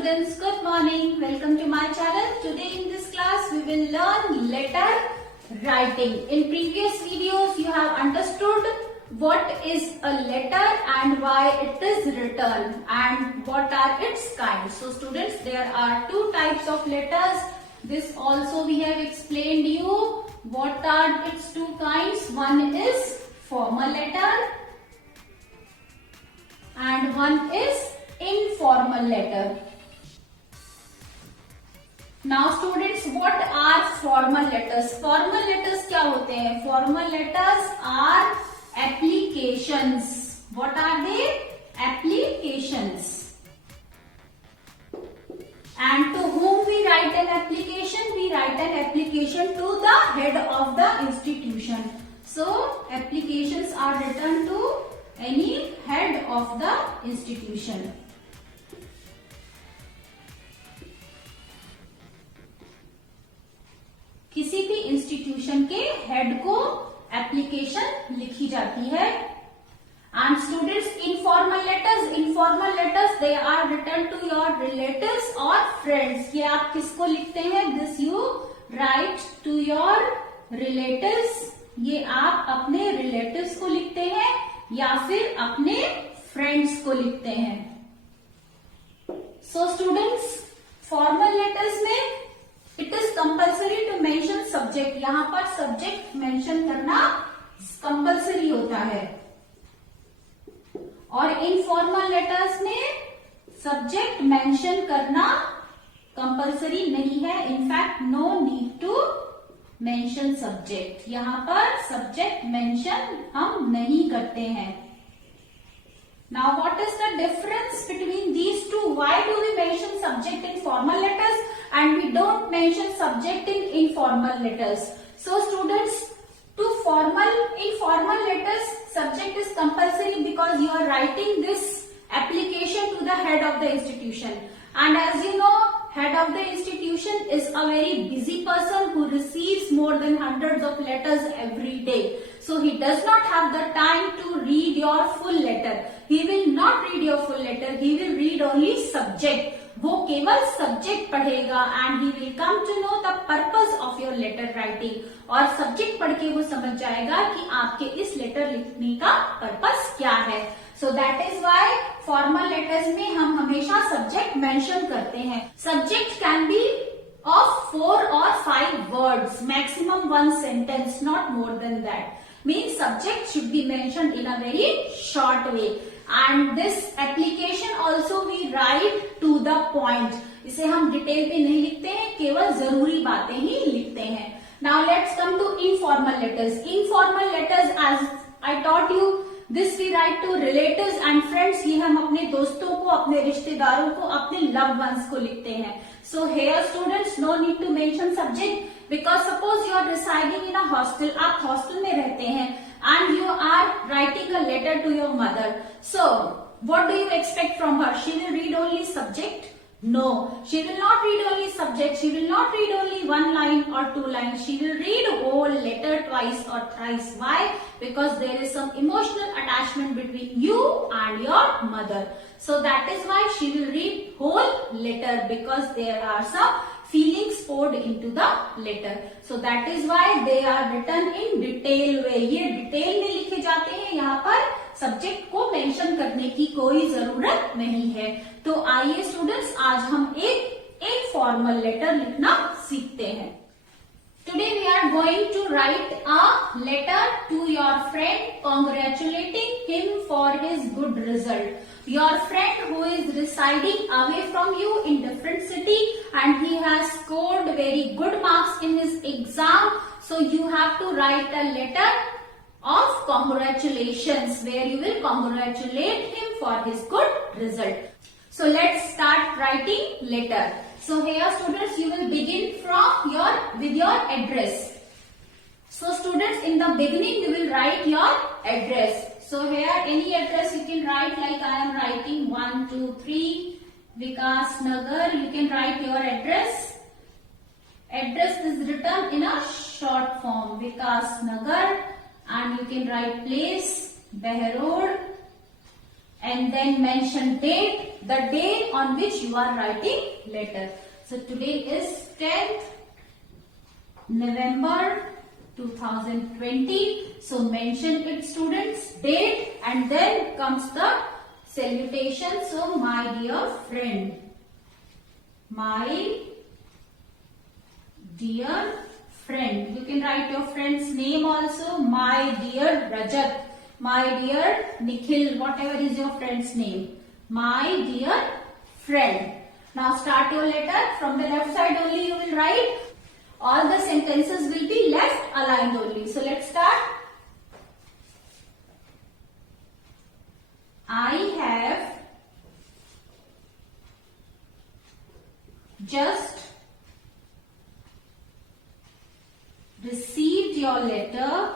students, good morning. Welcome to my channel. Today in this class we will learn letter writing. In previous videos you have understood what is a letter and why it is written and what are its kinds. So students, there are two types of letters. This also we have explained you what are its two kinds. One is formal letter and one is informal letter. Now students, what are formal letters? Formal letters क्या होते हैं? Formal letters are applications. What are they? Applications. And to whom we write an application? We write an application to the head of the institution. So applications are written to any head of the institution. किसी भी institution के head को application लिखी जाती है. And students, informal letters they are written to your relatives और friends. ये आप किसको लिखते हैं? This you write to your relatives. ये आप अपने रिलेटिव्स को लिखते हैं या फिर अपने फ्रेंड्स को लिखते हैं. सो स्टूडेंट्स, फॉर्मल लेटर्स में it is compulsory to mention subject. यहां पर सब्जेक्ट मेंशन करना कंपल्सरी होता है. और इनफॉर्मल लेटर्स में सब्जेक्ट मेंशन करना कंपल्सरी नहीं है. In fact no need to mention subject. यहां पर सब्जेक्ट मेंशन हम नहीं करते हैं. Now what is the difference between these two? Why do we mention subject in formal letters and we don't mention subject in informal letters? So students, in formal letters subject is compulsory because you are writing this application to the head of the institution. And as you know, head of the institution is a very busy person who receives more than hundreds of letters every day. So he does not have the time to read your full letter. He will not read your full letter. He will read only subject. वो केवल subject पढ़ेगा and he will come to know the purpose of your letter writing. और subject पढ़ के वो समझ जाएगा कि आपके इस लेटर लिखने का पर्पस क्या है. So that is why formal letters में हम हमेशा सब्जेक्ट मेंशन करते हैं. Subject can be of 4 or 5 words, maximum 1 sentence, not more than that. Means subject should be mentioned in a very short way. And this application also we write to the point. इसे हम detail में नहीं लिखते हैं, केवल जरूरी बातें ही लिखते हैं. Now let's come to informal letters. Informal letters, as I taught you, this we write to relatives and friends. ये हम अपने दोस्तों को, अपने रिश्तेदारों को, अपने loved ones को लिखते हैं. So here students, no need to mention subject because suppose you are residing in a hostel. आप hostel में रहते हैं and you are writing a letter to your mother. So what do you expect from her? She will read only subject? No, she will not read only subject. She will not read only 1 line or 2 lines. She will read whole letter twice or thrice. Why? Because there is some emotional attachment between you and your mother. So that is why she will read whole letter because there are some feelings poured into the letter. So that is why they are written in detail way. ये detail में लिखे जाते हैं. यहाँ पर subject को mention करने की कोई जरूरत नहीं है. तो आइए स्टूडेंट्स, आज हम एक फॉर्मल लेटर लिखना सीखते हैं. Today we are going to write a letter to your friend congratulating him for his good result. Your friend who is residing away from you in different city and he has scored very good marks in his exam. So you have to write a letter of congratulations where you will congratulate him for his good result. So let's start writing letter. So here students, you will begin from with your address. So students, in the beginning you will write your address. So here any address you can write, like I am writing 1, 2, 3 Vikas Nagar. You can write your address. Address is written in a short form, Vikas Nagar, and you can write place, Behrod, and then mention date, the day on which you are writing letter. So today is 10th November 2020. So mention it, students, date, and then comes the salutation. So my dear friend, my dear friend. You can write your friend's name also. My dear Rajat, my dear Nikhil, whatever is your friend's name. My dear friend. Now start your letter. From the left side only you will write. All the sentences will be left aligned only. So let's start. I have just received your letter.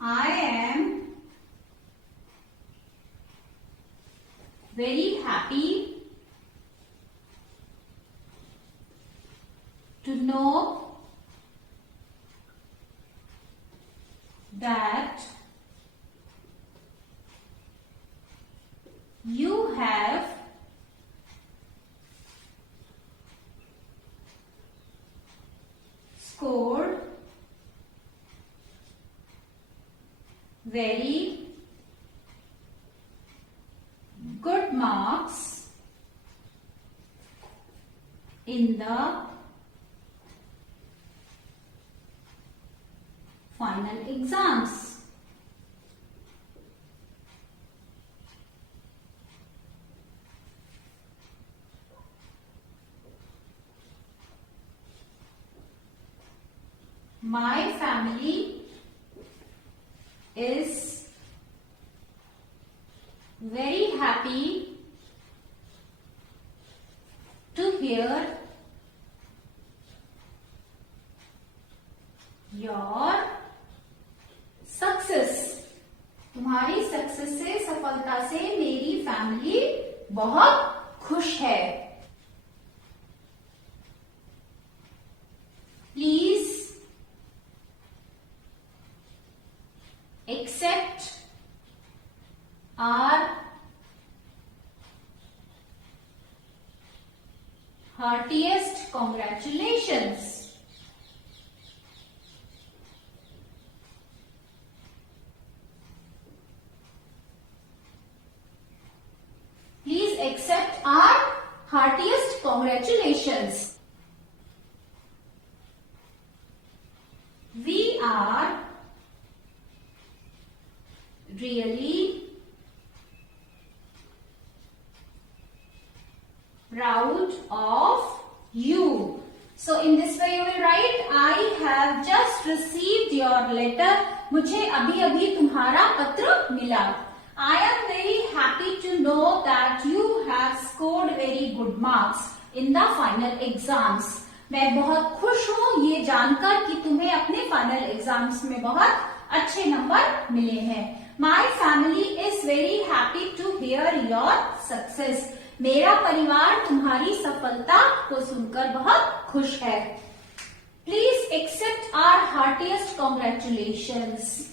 I am very happy to know that you have scored very good marks in the final exams. My family is very happy to hear your success. तुम्हारी success से, सफलता से मेरी family बहुत खुश है. Please accept our heartiest congratulations. Please accept our heartiest congratulations. We are really proud of you. So in this way you will write, I have just received your letter. मुझे अभी अभी तुम्हारा पत्र मिला. I am very happy to know that you have scored very good marks in the final exams. मैं बहुत खुश हूँ ये जानकर कि तुम्हें अपने फाइनल एग्जाम्स में बहुत अच्छे नंबर मिले हैं. My family is very happy to hear your success. मेरा परिवार तुम्हारी सफलता को सुनकर बहुत खुश है. Please accept our heartiest congratulations.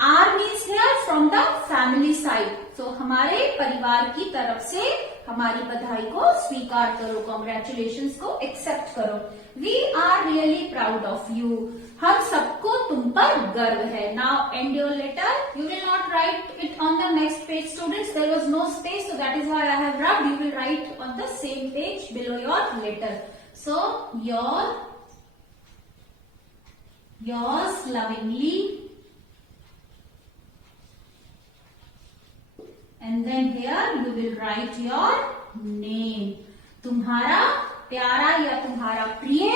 R means here from the family side. So हमारे परिवार की तरफ से हमारी बधाई को स्वीकार करो, congratulations को accept करो. We are really proud of you. हम सबको तुम पर गर्व है. Now end your letter. You will not write it on the next page, students. There was no space, so that is why I have rubbed. You will write on the same page below your letter. So yours lovingly. And then here you will write your name. तुम्हारा प्यारा या तुम्हारा प्रिय,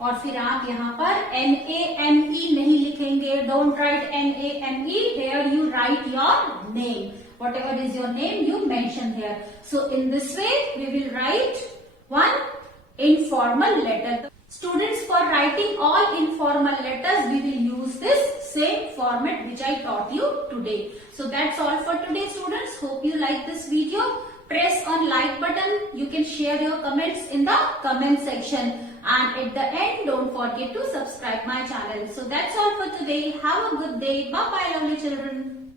और फिर आप यहाँ पर NAME नहीं लिखेंगे. Don't write NAME. Here you write your name. Whatever is your name, you mention here. So in this way, we will write one informal letter. Students, for writing all informal letters, we will use this same format which I taught you today. So that's all for today, students. Hope you like this video. Press on like button. You can share your comments in the comment section. And at the end, don't forget to subscribe my channel. So that's all for today. Have a good day. Bye bye, lovely children.